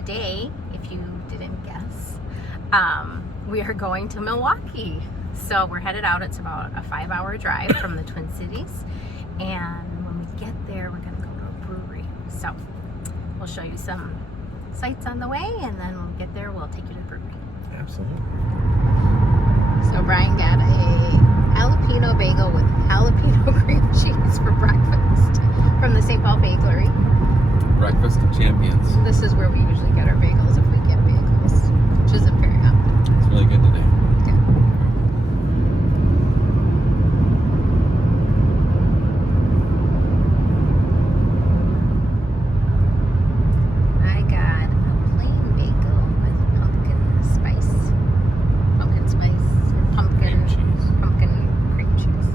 today, if you didn't guess, we are going to Milwaukee. So we're headed out. It's about a 5-hour drive from the Twin Cities. And when we get there, we're going to go to a brewery. So we'll show you some sights on the way, and then when we get there, we'll take you to the brewery. Absolutely. So Brian got a jalapeno bagel with jalapeno cream cheese for breakfast from the St. Paul Bakery. Breakfast of champions. This is where we usually get our bagels if we get bagels, which isn't very often. It's really good today. I got a plain bagel with pumpkin spice, or pumpkin cream cheese.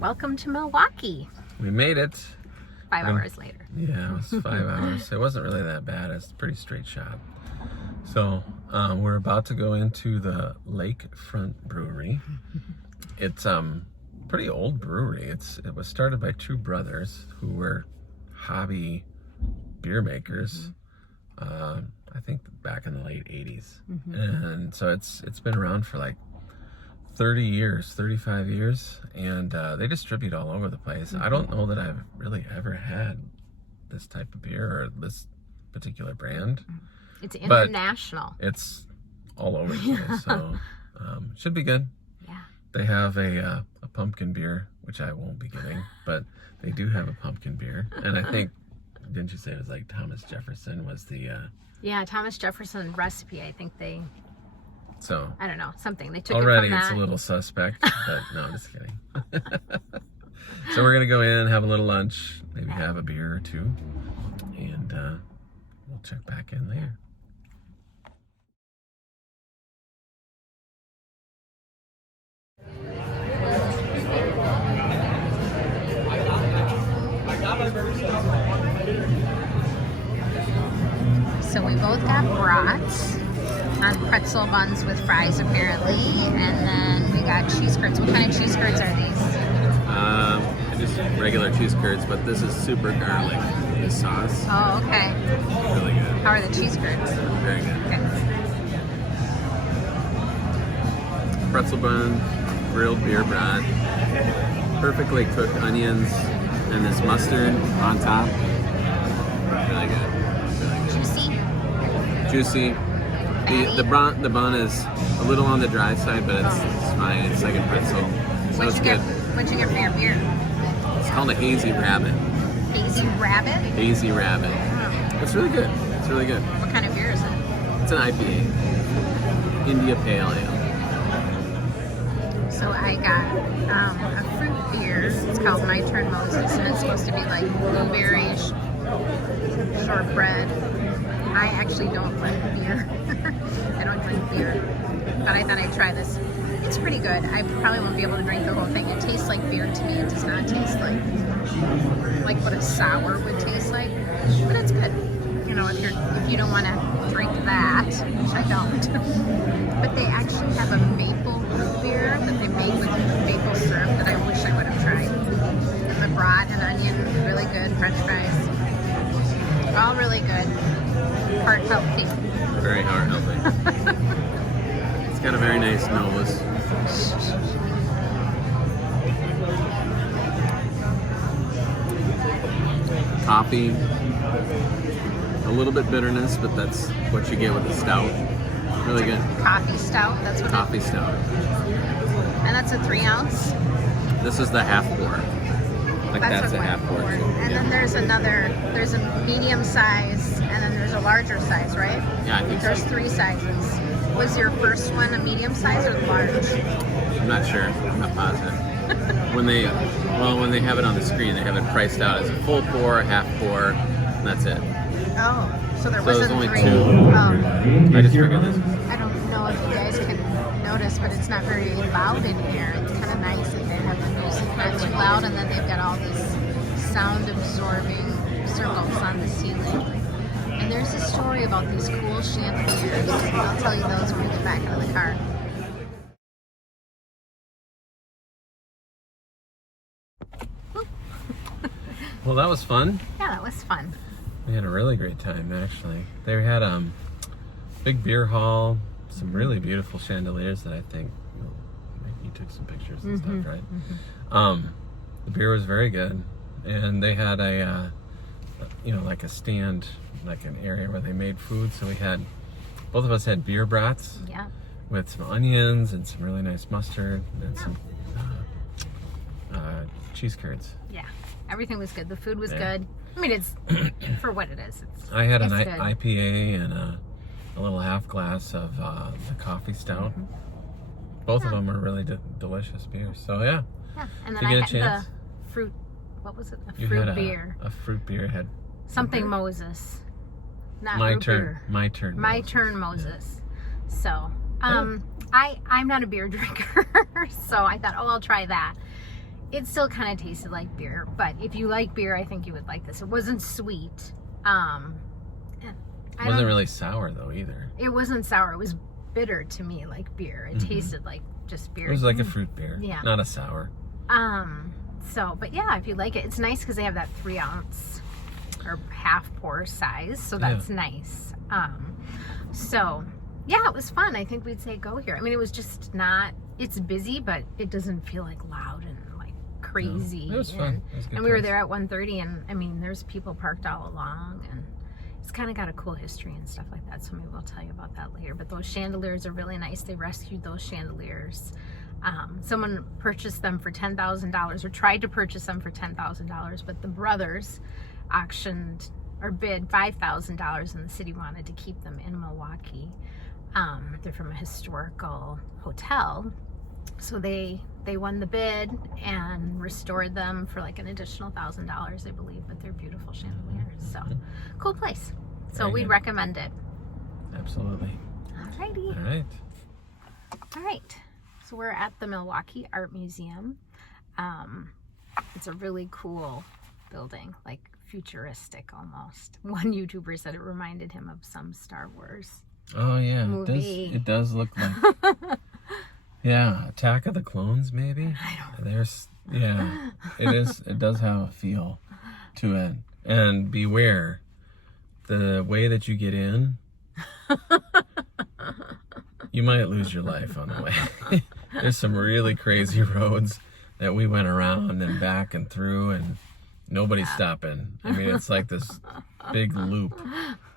Welcome to Milwaukee. We made it. 5 hours later. Yeah, it was 5 hours. It wasn't really that bad. It's a pretty straight shot. So we're about to go into the Lakefront Brewery. It's pretty old brewery. It was started by two brothers who were hobby beer makers. I think back in the late 80s. And so it's been around for like 30 years, 35 years, and they distribute all over the place. I don't know that I've really ever had this type of beer or this particular brand. It's international. It's all over the place, so should be good. Yeah. They have a pumpkin beer, which I won't be getting, but they do have a pumpkin beer. And I think, didn't you say it was like Thomas Jefferson was the... Yeah, Thomas Jefferson recipe, I think they... So I don't know, something they took already it from it's that. a little suspect, but no, I'm just kidding. So we're gonna go in, have a little lunch, maybe have a beer or two, and we'll check back in later. So we both got brats on pretzel buns with fries apparently, and then we got cheese curds. What kind of cheese curds are these? Just regular cheese curds, but this is super garlic, this sauce. Oh, okay. Really good. How are the cheese curds? Very good. Okay. Pretzel bun, grilled beer brat, perfectly cooked onions, and this mustard on top. Really good. Juicy. The bun is a little on the dry side, but it's fine. It's like a pretzel, so it's good. What'd you get for your beer? It's called a Hazy Rabbit. Hazy Rabbit? Hazy Rabbit. Oh. It's really good. It's really good. What kind of beer is it? It's an IPA. India Pale Ale. So I got a fruit beer. It's called My Turn Moses, and it's supposed to be like blueberries, shortbread. I actually don't like beer. I don't drink beer, but I thought I'd try this. It's pretty good. I probably won't be able to drink the whole thing. It tastes like beer to me. It does not taste like what a sour would taste like, but it's good. You know, if you don't want to drink that, which I don't. But they actually have a maple root beer that they make with maple syrup that I wish I would have tried. And the brat and onion, really good. French fries, all really good. Heart healthy. Very heart healthy. It's got a very nice nose. Coffee, a little bit bitterness, but that's what you get with the stout. Really good. Coffee stout. That's what. Coffee stout. And that's a 3 ounce. This is the half pour. Like that's a half pour. And then there's a medium size, and then there's a larger size, right? Yeah, I think there's so. 3 sizes. Was your first one a medium size or large? I'm not sure. I'm not positive. when they have it on the screen, they have it priced out as a full pour, half pour, and that's it. Oh, so there So there's wasn't only 3. 2. I just figured this. I don't know if you guys can notice, but it's not very loud in here. It's kind of nice that they have the music not too loud, and then they've got all these sound-absorbing circles on the ceiling. And there's a story about these cool chandeliers. I'll tell you those when we get back into the car. Well, that was fun. Yeah, that was fun. We had a really great time, actually. They had big beer hall, some really beautiful chandeliers that I think you took some pictures and stuff, right? The beer was very good, and they had a like a stand, like an area where they made food. So both of us had beer brats, with some onions and some really nice mustard and some cheese curds. Yeah, everything was good. The food was good. I mean, it's for what it is. I had an IPA and a little half glass of the coffee stout. Both of them were really delicious beers. So yeah. And then I had the fruit. What was it? A fruit beer. A fruit beer had something Moses. Not my root turn. beer. My turn. My turn, Moses. So, I'm not a beer drinker, so I thought, I'll try that. It still kind of tasted like beer, but if you like beer, I think you would like this. It wasn't sweet. It wasn't really sour though either. It wasn't sour. It was bitter to me, like beer. It tasted like just beer. It was like a fruit beer. Yeah. Not a sour. So, but yeah, if you like it, it's nice because they have that 3 ounce or half pour size, so that's nice. So yeah, it was fun. I think we'd say go here. I mean, it was just not. It's busy, but it doesn't feel like loud and like crazy. No, it was fun. It was a good and we were place. there at 1:30, and I mean, there's people parked all along, and it's kind of got a cool history and stuff like that. So maybe we'll tell you about that later. But those chandeliers are really nice. They rescued those chandeliers. Someone purchased them for $10,000 or tried to purchase them for $10,000, but the brothers auctioned or bid $5,000, and the city wanted to keep them in Milwaukee. They're from a historical hotel, so they won the bid and restored them for like an additional $1,000, I believe. But they're beautiful chandeliers, so cool place. So we'd recommend it. Absolutely. Alrighty. All right. So we're at the Milwaukee Art Museum. It's a really cool building, like futuristic almost. One YouTuber said it reminded him of some Star Wars movie. It does look like Attack of the Clones maybe. I don't know. It does have a feel to it. And beware, the way that you get in, you might lose your life on the way. There's some really crazy roads that we went around and back and through, and nobody's stopping. I mean, it's like this big loop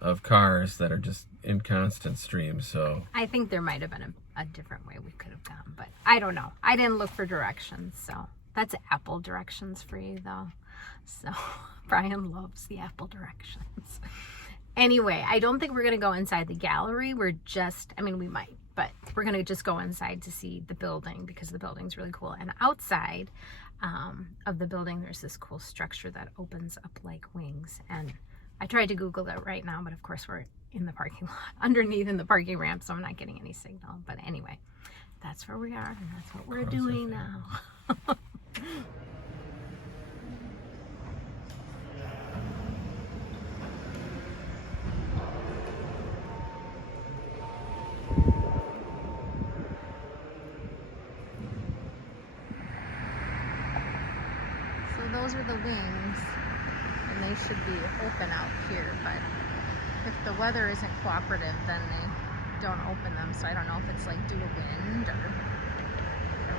of cars that are just in constant stream. So I think there might have been a different way we could have gone, but I don't know. I didn't look for directions, so that's Apple directions for you though. So Brian loves the Apple directions. Anyway, I don't think we're going to go inside the gallery. We might, but we're going to just go inside to see the building because the building's really cool. And outside of the building, there's this cool structure that opens up like wings. And I tried to Google it right now, but of course we're in the parking lot, underneath in the parking ramp, so I'm not getting any signal. But anyway, that's where we are, and that's what we're doing now. Those are the wings, and they should be open out here, but if the weather isn't cooperative, then they don't open them, so I don't know if it's like due to wind or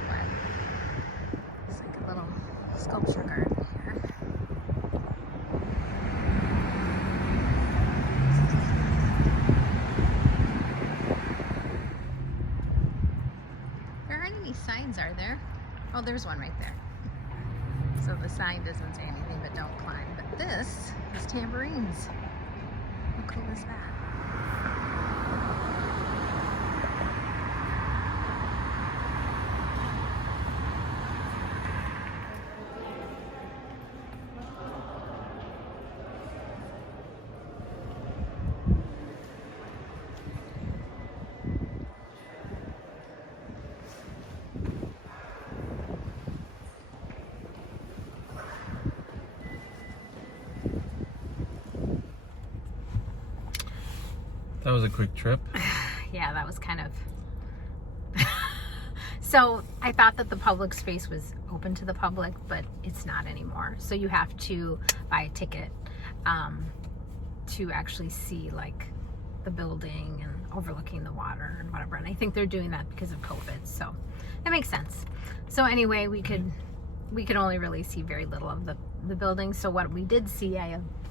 what. It's like a little sculpture garden here. There aren't any signs, are there? Oh, there's one right there. So the sign doesn't say anything but don't climb. But this is tambourines. How cool is that? That was a quick trip. Yeah, that was kind of... So I thought that the public space was open to the public, but it's not anymore. So you have to buy a ticket to actually see like the building and overlooking the water and whatever. And I think they're doing that because of COVID. So that makes sense. So anyway, we could only really see very little of the building. So what we did see,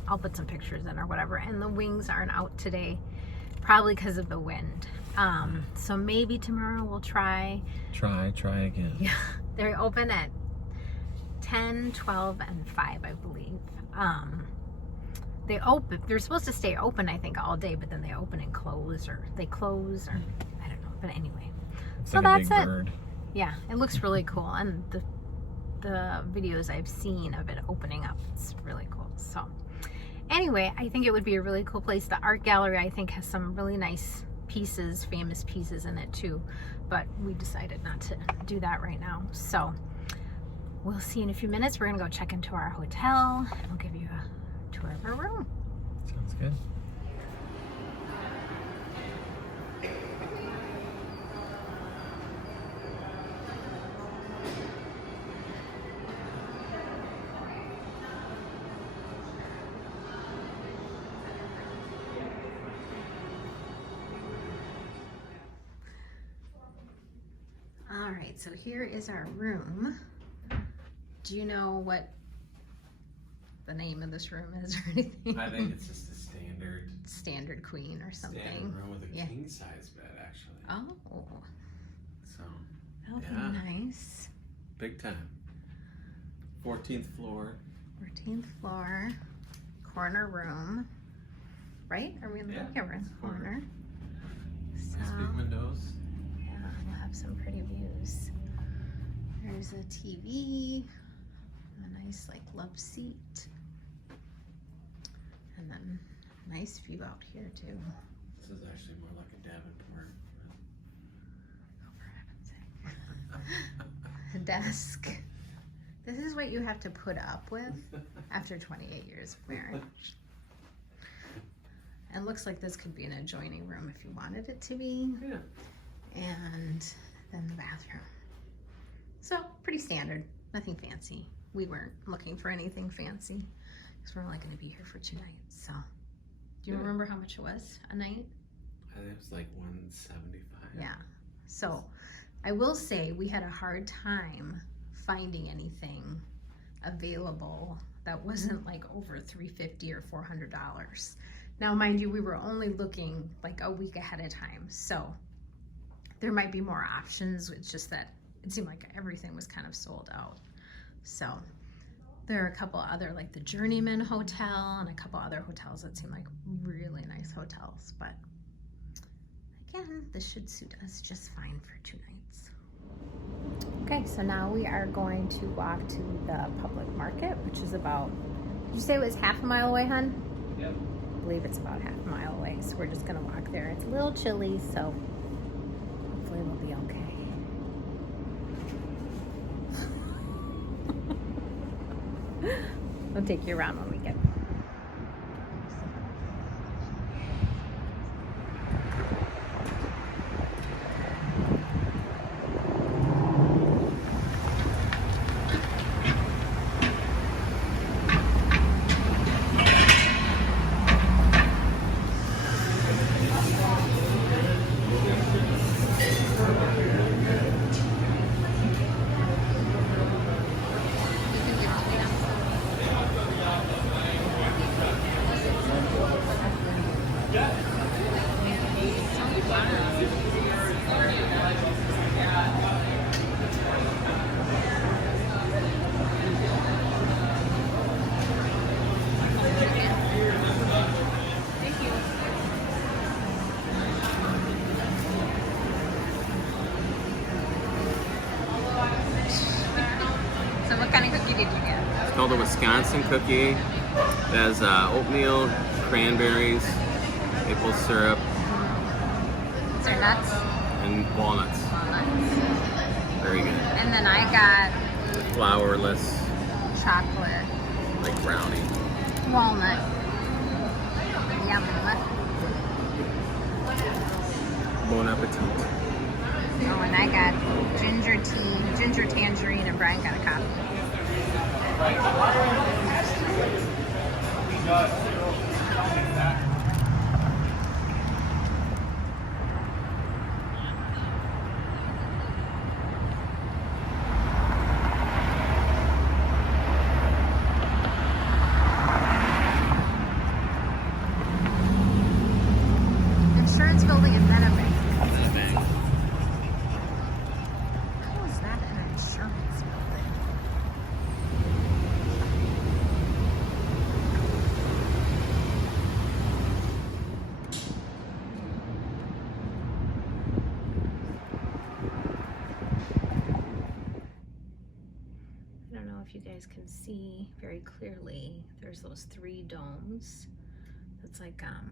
I'll put some pictures in or whatever. And the wings aren't out today, probably because of the wind. So maybe tomorrow we'll try again. Yeah, they're open at 10, 12, and 5, I believe. They're supposed to stay open, I think, all day, but then they open and close, or they close, or I don't know. But anyway, It's so like that's a big it. bird. Yeah, it looks really cool, and the videos I've seen of it opening up, it's really cool. So anyway, I think it would be a really cool place. The art gallery, I think, has some really nice pieces, famous pieces in it too, but we decided not to do that right now. So we'll see in a few minutes. We're gonna go check into our hotel and we'll give you a tour of our room. Sounds good. All right, so here is our room. Do you know what the name of this room is or anything? I think it's just a Standard queen or something. standard room with a Yeah. king size bed, actually. Oh, So that'll Yeah. be nice. big time. 14th floor. 14th floor, corner room, right? Are we in the Yeah, we're in the it's corner. corner. Nice big So, windows. yeah, we'll have some pretty views. There's a TV, a nice like love seat, and then nice view out here too. This is actually more like a Davenport. Oh, for heaven's sake. A desk. This is what you have to put up with after 28 years of marriage. And looks like this could be an adjoining room if you wanted it to be. Yeah. And then the bathroom. So pretty standard, nothing fancy. We weren't looking for anything fancy because we're only going to be here for 2 nights. So do you Yeah. remember how much it was a night? I think it was like 175. Yeah. So I will say we had a hard time finding anything available that wasn't like over $350 or $400. Now, mind you, we were only looking like a week ahead of time, so there might be more options. It's just that it seemed like everything was kind of sold out. So there are a couple other, like the Journeyman Hotel and a couple other hotels that seem like really nice hotels, but again, this should suit us just fine for 2 nights. Okay, so now we are going to walk to the public market, which is about, did you say it was half a mile away, hon? Yep. I believe it's about half a mile away, so we're just gonna walk there. It's a little chilly, so hopefully we'll be okay. We'll take you around when we get. So what kind of cookie did you get? It's called a Wisconsin cookie. It has oatmeal, cranberries, maple syrup, Is there nuts? and walnuts. Walnuts. Very good. And then I got Flourless, chocolate, like brownie. walnut. Yum. Bon appetit. Oh, and I got ginger tea, ginger tangerine, and Brian got a coffee. Insurance building in Metabank. How is that an insurance building? I don't know if you guys can see very clearly. There's those 3 domes. That's like a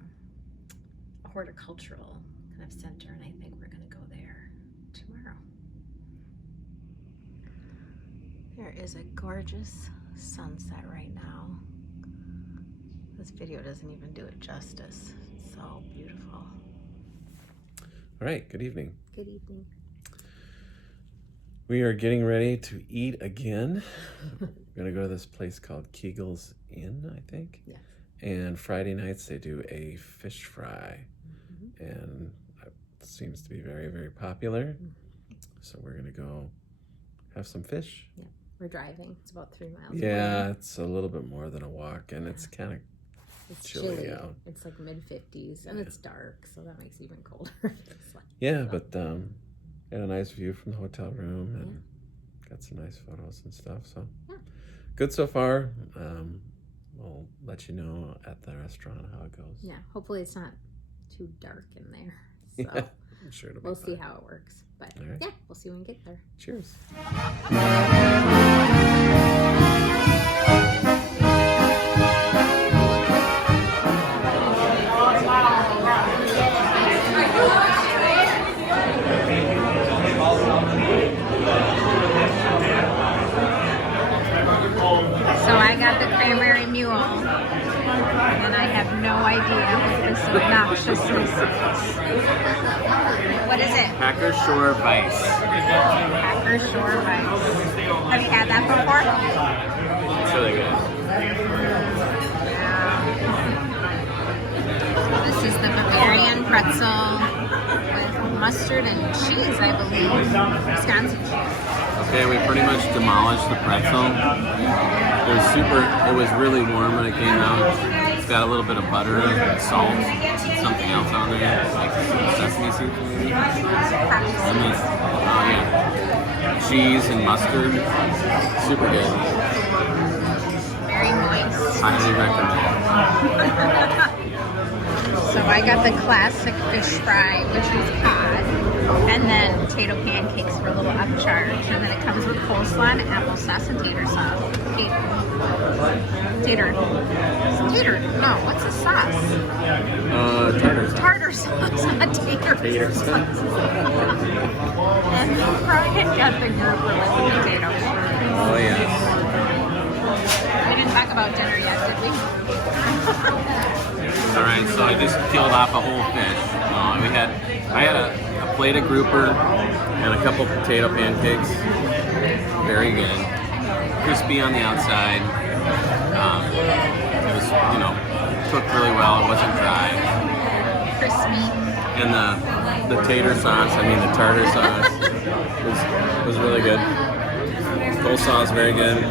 horticultural kind of center, and I think we're gonna go there tomorrow. There is a gorgeous sunset right now. This video doesn't even do it justice. It's so beautiful. All right, good evening. Good evening. We are getting ready to eat again. We're gonna go to this place called Kegels Inn, I think. Yes. And Friday nights they do a fish fry. And it seems to be very, very popular. So we're gonna go have some fish. Yeah, we're driving. It's about 3 miles Yeah, away. it's a little bit more than a walk, and it's kind of chilly out. It's like mid-50s, and it's dark, so that makes it even colder. Yeah, but got a nice view from the hotel room, and got some nice photos and stuff. So good so far. We'll let you know at the restaurant how it goes. Yeah, hopefully it's not too dark in there. So Yeah, I'm sure it'll be we'll fine. see how it works. But yeah, we'll see when we get there. Cheers. So I got the cranberry mule, and I have no idea what this obnoxiousness is. What is it? Hacker Shore Vice. Hacker Shore Vice. Have you had that before? It's really good. This is the Bavarian pretzel with mustard and cheese, I believe. Wisconsin cheese. Okay, we pretty much demolished the pretzel. It was really warm when it came out. It's got a little bit of butter, salt, and something else on there, like sesame seeds maybe. And this, cheese and mustard. Super good. Very moist. Highly recommend. So I got the classic fish fry, which is cod, and then potato pancakes for a little upcharge, and then it comes with coleslaw and applesauce and tater sauce. Tater. No, what's the sauce? Tartar sauce. Tartar sauce, not tater sauce. And Brian got the grouper with the potatoes. Oh yes. We didn't talk about dinner yet, did we? All right, so I just peeled off a whole fish. I had a plate of grouper and a couple potato pancakes. Very good, crispy on the outside. It was, cooked really well. It wasn't dry. Crispy. And the tater sauce, the tartar sauce, was really good. Coleslaw is very good.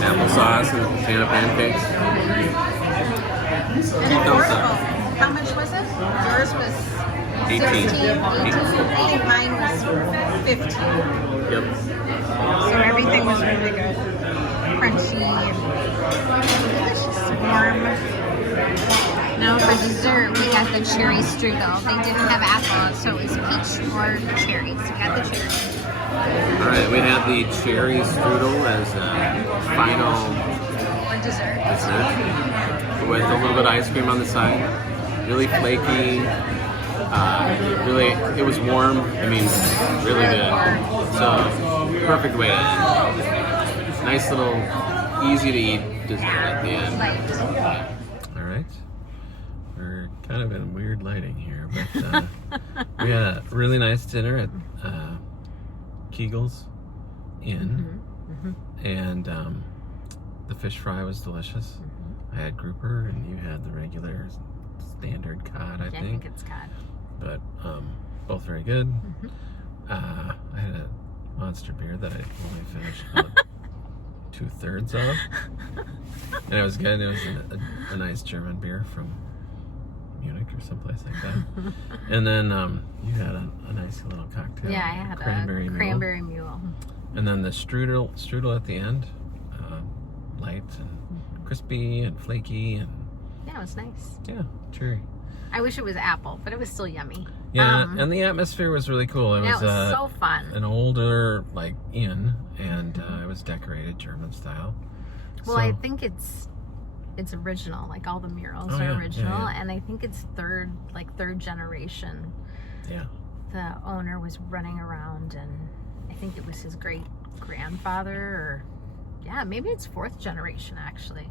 Applesauce and potato pancakes. How much was it? Yours was 18. 16. 18. I think mine was 15. Yep. So everything was really good. Crunchy and delicious, warm. Now for dessert, we got the cherry strudel. They didn't have apple, so it was peach or cherry. So we got the cherry. All right, we had the cherry strudel as a final Dessert. With a little bit of ice cream on the side. Really flaky. It was warm. Really good. So, perfect way to end. Nice little, easy to eat dessert at the end. All right. We're kind of in weird lighting here, but We had a really nice dinner at Kegels Inn, and the fish fry was delicious. I had grouper, and you had the regular standard cod, I think it's cod. But both very good. I had a monster beer that I only finished about 2/3 of, and it was good. It was a nice German beer from Munich or someplace like that. And then you had a nice little cocktail. Yeah, I had cranberry a cranberry mule. And then the strudel at the end, light and crispy and flaky, and yeah, it was nice. Yeah, cheery. I wish it was apple, but it was still yummy. Yeah, and the atmosphere was really cool. It was so fun. An older inn, and it was decorated German style. Well, I think it's original. Like all the murals are original, and I think it's third generation. Yeah. The owner was running around, and I think it was his great grandfather, or maybe it's 4th generation actually.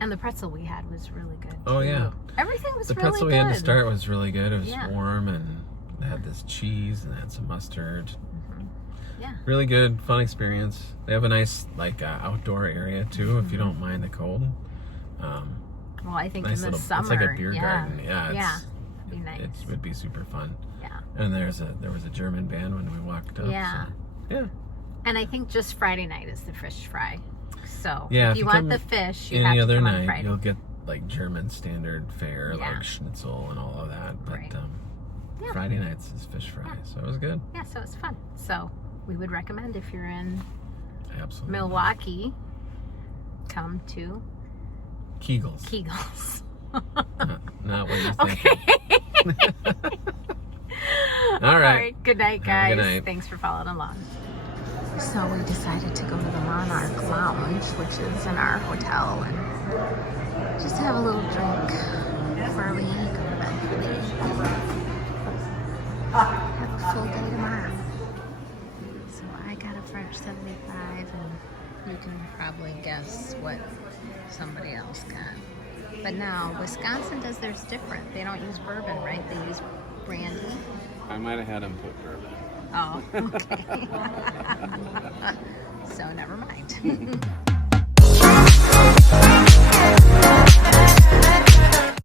And the pretzel we had was really good too. Oh yeah, everything was the really good. pretzel we had to start was really good. It was warm, and it had this cheese and it had some mustard. Yeah, really good, fun experience. They have a nice outdoor area too, if you don't mind the cold. Well, I think nice in the summer, it's like a beer garden. It'd be nice. It would be super fun. Yeah. And there was a German band when we walked up. Yeah. So, yeah. And I think just Friday night is the fish fry. So if you want the fish, you any have to other come on night, Friday. you'll get German standard fare, like schnitzel and all of that. But Friday nights is fish fry, so it was good. Yeah, so it's fun. So we would recommend, if you're in Milwaukee, come to Kegels. Not what you think. Okay. All right. Good night, guys. Good night. Thanks for following along. So we decided to go to the Monarch Lounge, which is in our hotel, and just have a little drink before we go to bed for the evening. Have a full day tomorrow. So I got a French 75, and you can probably guess what somebody else got. But now Wisconsin does theirs different. They don't use bourbon, right? They use brandy. I might have had them put bourbon. Oh, okay. So never mind.